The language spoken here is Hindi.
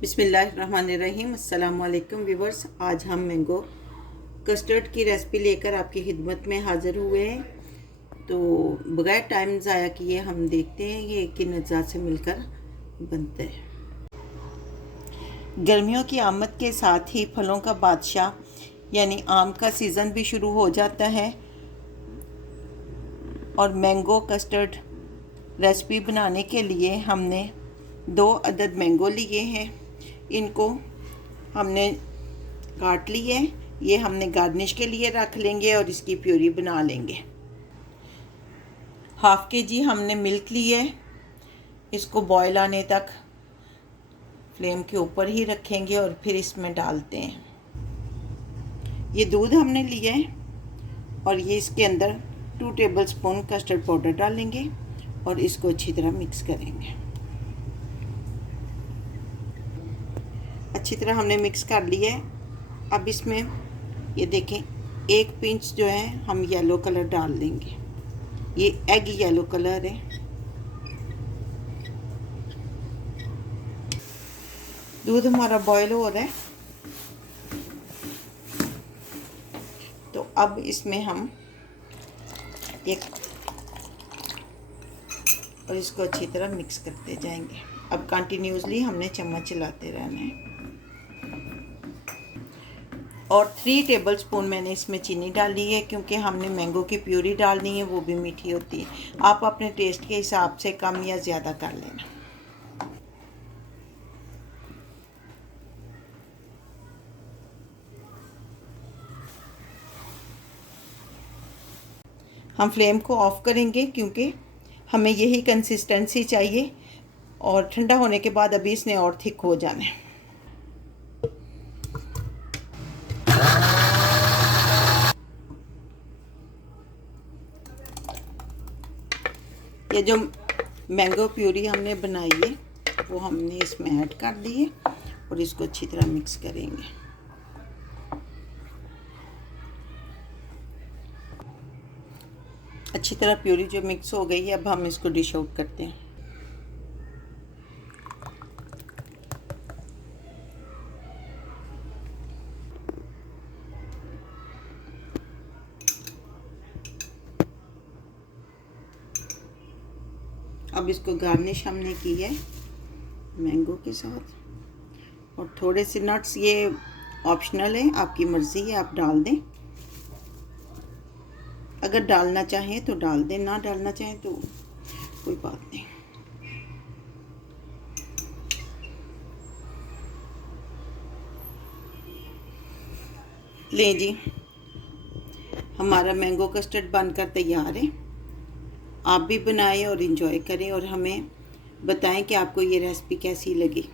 बिस्मिल्लाहिर्रहमानिर्रहीम। अस्सलाम वालेकुम व्यूवर्स। आज हम मैंगो कस्टर्ड की रेसिपी लेकर आपकी खिदमत में हाज़िर हुए हैं। तो बगैर टाइम ज़ाया किए हम देखते हैं ये किन अज्जा से मिलकर बनते हैं। गर्मियों की आमद के साथ ही फलों का बादशाह यानी आम का सीज़न भी शुरू हो जाता है और मैंगो कस्टर्ड रेसिपी बनाने के लिए हमने 2 अदद मैंगो लिए हैं। इनको हमने काट लिए, ये हमने गार्निश के लिए रख लेंगे और इसकी प्यूरी बना लेंगे। हाफ़ kg हमने मिल्क लिए, इसको बॉयल आने तक फ्लेम के ऊपर ही रखेंगे और फिर इसमें डालते हैं। ये दूध हमने लिया है और ये इसके अंदर 2 टेबलस्पून कस्टर्ड पाउडर डालेंगे और इसको अच्छी तरह मिक्स करेंगे। अच्छी तरह हमने मिक्स कर लिया है। अब इसमें ये देखें 1 पिंच जो है हम येलो कलर डाल देंगे। ये एग येलो कलर है। दूध हमारा बॉयल हो रहा है तो अब इसमें हम एक और इसको अच्छी तरह मिक्स करते जाएंगे। अब कंटिन्यूसली हमने चम्मच चलाते रहना है। और 3 टेबलस्पून मैंने इसमें चीनी डाली है क्योंकि हमने मैंगो की प्यूरी डालनी है, वो भी मीठी होती है। आप अपने टेस्ट के हिसाब से कम या ज़्यादा कर लेना। हम फ्लेम को ऑफ़ करेंगे क्योंकि हमें यही कंसिस्टेंसी चाहिए और ठंडा होने के बाद अभी इसने और थिक हो जाना है। ये जो मैंगो प्यूरी हमने बनाई है वो हमने इसमें ऐड कर दी है और इसको अच्छी तरह मिक्स करेंगे। अच्छी तरह प्यूरी जो मिक्स हो गई है, अब हम इसको डिश आउट करते हैं। अब इसको गार्निश हमने की है मैंगो के साथ और थोड़े से नट्स, ये ऑप्शनल है, आपकी मर्ज़ी है, आप डाल दें। अगर डालना चाहें तो डाल दें, ना डालना चाहें तो कोई बात नहीं। लें जी, हमारा मैंगो कस्टर्ड बनकर तैयार है। आप भी बनाएं और इन्जॉय करें और हमें बताएं कि आपको ये रेसिपी कैसी लगी।